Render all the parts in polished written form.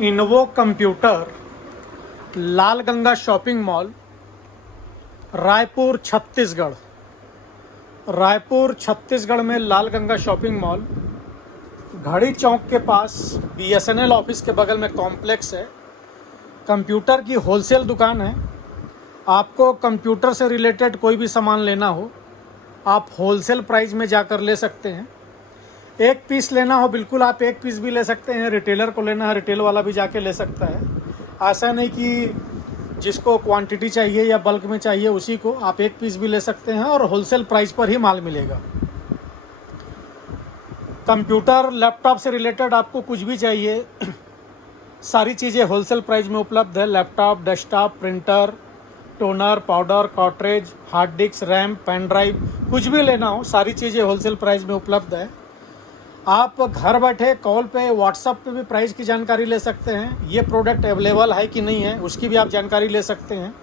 इन्वो computer, Lal Ganga shopping mall, Raipur Chhattisgarh. Raipur Chhattisgarh में लाल Ganga shopping mall, घड़ी चौक के पास BSNL ऑफिस के बगल में कॉम्प्लेक्स है। कंप्यूटर की होलसेल दुकान है। आपको कंप्यूटर से रिलेटेड कोई भी सामान लेना हो, आप होलसेल प्राइस में जाकर ले सकते हैं। एक पीस लेना हो, बिल्कुल आप एक पीस भी ले सकते हैं। रिटेलर को लेना है, रिटेल वाला भी जाके ले सकता है। ऐसा नहीं कि जिसको क्वांटिटी चाहिए या बल्क में चाहिए उसी को आप एक पीस भी ले सकते हैं, और होलसेल प्राइस पर ही माल मिलेगा। कंप्यूटर लैपटॉप से रिलेटेड आपको कुछ भी चाहिए, सारी चीज़ें होलसेल प्राइस में उपलब्ध है। Laptop, desktop, printer, toner, powder, cartridge, hard disk, RAM, pen drive, कुछ भी लेना हो सारी चीज़ें होलसेल प्राइस में उपलब्ध है। आप घर बैठे कॉल पे, व्हाट्सएप पे भी प्राइस की जानकारी ले सकते हैं। ये प्रोडक्ट अवेलेबल है कि नहीं है उसकी भी आप जानकारी ले सकते हैं।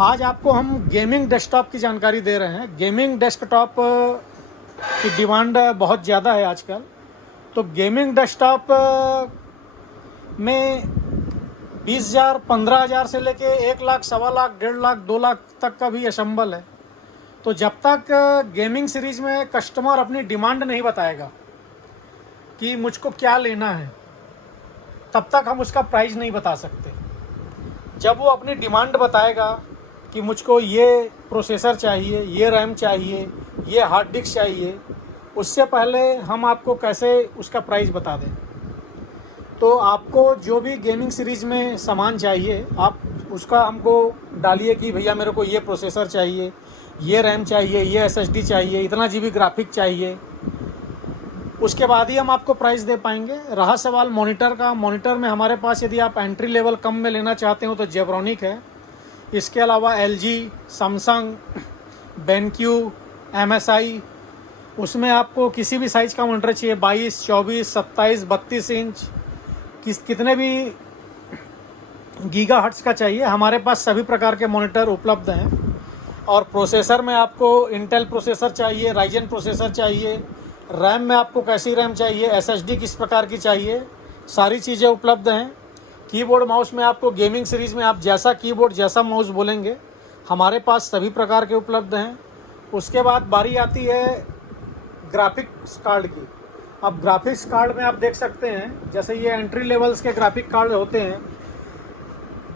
आज आपको हम गेमिंग डेस्कटॉप की जानकारी दे रहे हैं। गेमिंग डेस्कटॉप की डिमांड बहुत ज़्यादा है आजकल। तो गेमिंग डेस्कटॉप में 20,000, 15,000 से लेके 1 लाख, 1.25 लाख, 1.5 लाख, 2 लाख तक का भी असम्बल है। तो जब तक गेमिंग सीरीज में कस्टमर अपनी डिमांड नहीं बताएगा कि मुझको क्या लेना है, तब तक हम उसका प्राइस नहीं बता सकते। जब वो अपनी डिमांड बताएगा कि मुझको ये प्रोसेसर चाहिए, ये रैम चाहिए, ये हार्ड डिस्क चाहिए, उससे पहले हम आपको कैसे उसका प्राइस बता दें। तो आपको जो भी गेमिंग सीरीज़ में सामान चाहिए, आप उसका हमको डालिए कि भैया मेरे को ये प्रोसेसर चाहिए, ये रैम चाहिए, ये SSD चाहिए, इतना GB ग्राफिक चाहिए। उसके बाद ही हम आपको प्राइस दे पाएंगे। रहा सवाल मॉनिटर का, मॉनिटर में हमारे पास यदि आप एंट्री लेवल कम में लेना चाहते हो तो जेब्रॉनिक है। इसके अलावा LG, सैमसंग, बेनक्यू, MSI, उसमें आपको किसी भी साइज़ का मॉनिटर चाहिए, 22, 24, 27, 32 इंच, कितने भी गीगाहर्ट्ज़ का चाहिए, हमारे पास सभी प्रकार के मॉनिटर उपलब्ध हैं। और प्रोसेसर में आपको इंटेल प्रोसेसर चाहिए, राइजन प्रोसेसर चाहिए, रैम में आपको कैसी रैम चाहिए, SSD किस प्रकार की चाहिए, सारी चीज़ें उपलब्ध हैं। कीबोर्ड माउस में आपको गेमिंग सीरीज़ में आप जैसा कीबोर्ड, जैसा माउस बोलेंगे, हमारे पास सभी प्रकार के उपलब्ध हैं। उसके बाद बारी आती है ग्राफिक्स कार्ड की। अब ग्राफिक्स कार्ड में आप देख सकते हैं, जैसे ये एंट्री लेवल्स के ग्राफिक कार्ड होते हैं,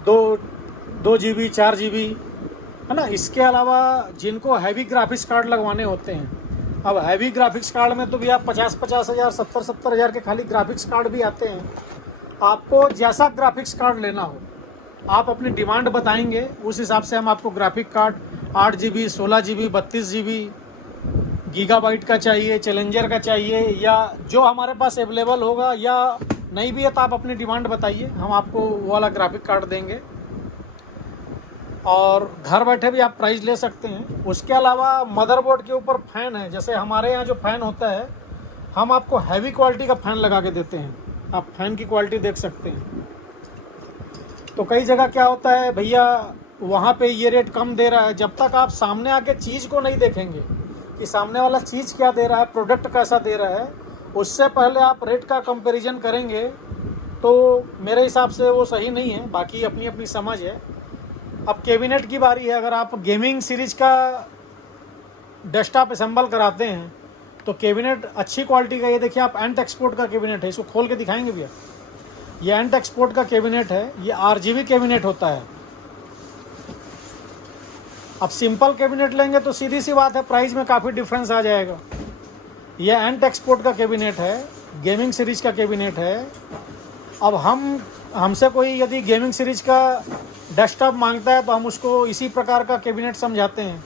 2 GB, 4 GB, है ना। इसके अलावा जिनको हैवी ग्राफिक्स कार्ड लगवाने होते हैं, अब हैवी ग्राफिक्स कार्ड में तो भी आप 50,000, 70,000 के खाली ग्राफिक्स कार्ड भी आते हैं। आपको जैसा ग्राफिक्स कार्ड लेना हो, आप अपनी डिमांड बताएंगे, उस हिसाब से हम आपको graphic card 8 GB, 16 GB, 32 GB, gigabyte का चाहिए, चैलेंजर का चाहिए, या जो हमारे पास अवेलेबल होगा, या नहीं भी है तो आप अपनी डिमांड बताइए, हम आपको वो वाला ग्राफिक कार्ड देंगे। और घर बैठे भी आप प्राइस ले सकते हैं। उसके अलावा मदरबोर्ड के ऊपर फ़ैन है, जैसे हमारे यहाँ जो फ़ैन होता है, हम आपको हैवी क्वालिटी का फ़ैन लगा के देते हैं। आप फ़ैन की क्वालिटी देख सकते हैं। तो कई जगह क्या होता है, भैया वहाँ पे ये रेट कम दे रहा है, जब तक आप सामने आके चीज़ को नहीं देखेंगे कि सामने वाला चीज़ क्या दे रहा है, प्रोडक्ट कैसा दे रहा है, उससे पहले आप रेट का कंपैरिजन करेंगे तो मेरे हिसाब से वो सही नहीं है। बाकी अपनी अपनी समझ है। अब कैबिनेट की बारी है। अगर आप गेमिंग सीरीज का डेस्कटॉप असेंबल कराते हैं तो कैबिनेट अच्छी क्वालिटी का, ये देखिए आप एंट एक्सपोर्ट का कैबिनेट है, इसको खोल के दिखाएंगे भैया। ये एंट एक्सपोर्ट का कैबिनेट है, ये RGB कैबिनेट होता है। अब सिंपल कैबिनेट लेंगे तो सीधी सी बात है, प्राइस में काफ़ी डिफरेंस आ जाएगा। ये एंट एक्सपोर्ट का कैबिनेट है, गेमिंग सीरीज का कैबिनेट है। अब हमसे कोई यदि गेमिंग सीरीज का डेस्कटॉप मांगता है तो हम उसको इसी प्रकार का कैबिनेट समझाते हैं।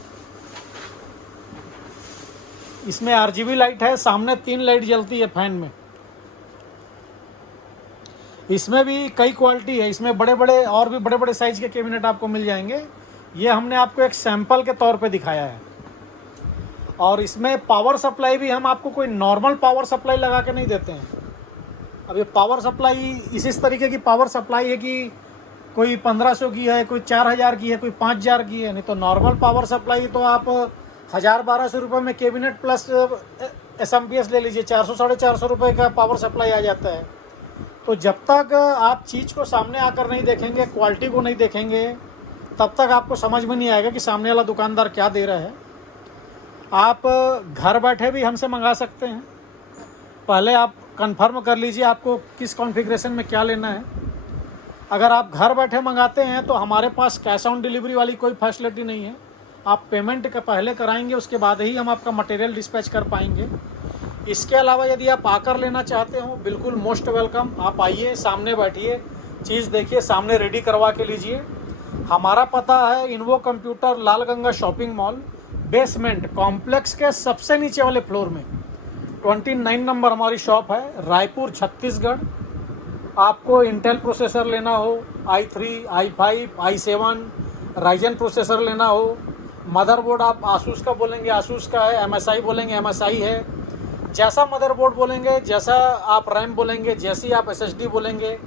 इसमें RGB लाइट है, सामने 3 लाइट जलती है फैन में। इसमें भी कई क्वालिटी है, इसमें बड़े बड़े और भी बड़े बड़े साइज के कैबिनेट आपको मिल जाएंगे। ये हमने आपको एक सैंपल के तौर पे दिखाया है। और इसमें पावर सप्लाई भी हम आपको कोई नॉर्मल पावर सप्लाई लगा के नहीं देते हैं। अब ये पावर सप्लाई इस तरीके की पावर सप्लाई है कि कोई 1500 की है, कोई 4000 की है, कोई 5000 की है। नहीं तो नॉर्मल पावर सप्लाई तो आप 1000-1200 रुपये में कैबिनेट प्लस SMPS ले लीजिए, 400-450 रुपये का पावर सप्लाई आ जाता है। तो जब तक आप चीज़ को सामने आकर नहीं देखेंगे, क्वालिटी को नहीं देखेंगे, तब तक आपको समझ में नहीं आएगा कि सामने वाला दुकानदार क्या दे रहा है। आप घर बैठे भी हमसे मंगा सकते हैं। पहले आप कंफर्म कर लीजिए आपको किस कॉन्फ़िगरेशन में क्या लेना है। अगर आप घर बैठे मंगाते हैं तो हमारे पास कैश ऑन डिलीवरी वाली कोई फैसिलिटी नहीं है। आप पेमेंट का पहले कराएंगे, उसके बाद ही हम आपका मटेरियल डिस्पैच कर पाएंगे। इसके अलावा यदि आप आकर लेना चाहते हो, बिल्कुल मोस्ट वेलकम। आप आइए, सामने बैठिए, चीज़ देखिए, सामने रेडी करवा के लीजिए। हमारा पता है इन्वो computer, Lal Ganga shopping mall, basement complex के सबसे नीचे वाले फ्लोर में 29 नंबर हमारी शॉप है, रायपुर छत्तीसगढ़। आपको इंटेल प्रोसेसर लेना हो, i3, i5, i7 Ryzen processor लेना हो, मदरबोर्ड आप आसूस का बोलेंगे आसूस का है, MSI बोलेंगे MSI है। जैसा मदरबोर्ड बोलेंगे, जैसा आप रैम बोलेंगे, जैसी आप SSD बोलेंगे।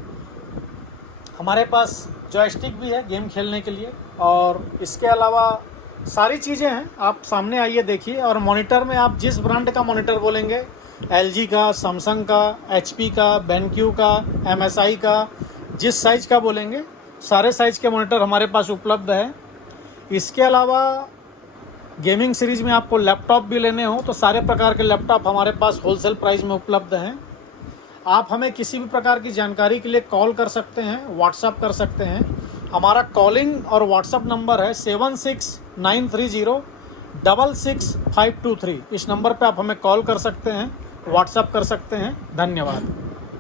हमारे पास जॉयस्टिक भी है गेम खेलने के लिए, और इसके अलावा सारी चीज़ें हैं। आप सामने आइए, देखिए। और मॉनिटर में आप जिस ब्रांड का मॉनिटर बोलेंगे, LG का, सैमसंग का, HP का, BenQ का, MSI का, जिस साइज़ का बोलेंगे सारे साइज़ के मॉनिटर हमारे पास उपलब्ध है। इसके अलावा गेमिंग सीरीज़ में आपको लैपटॉप भी लेने हो तो सारे प्रकार के लैपटॉप हमारे पास होलसेल प्राइस में उपलब्ध हैं। आप हमें किसी भी प्रकार की जानकारी के लिए कॉल कर सकते हैं, व्हाट्सअप कर सकते हैं। हमारा कॉलिंग और व्हाट्सअप नंबर है 7693066523। इस नंबर पे आप हमें कॉल कर सकते हैं, व्हाट्सअप कर सकते हैं। धन्यवाद।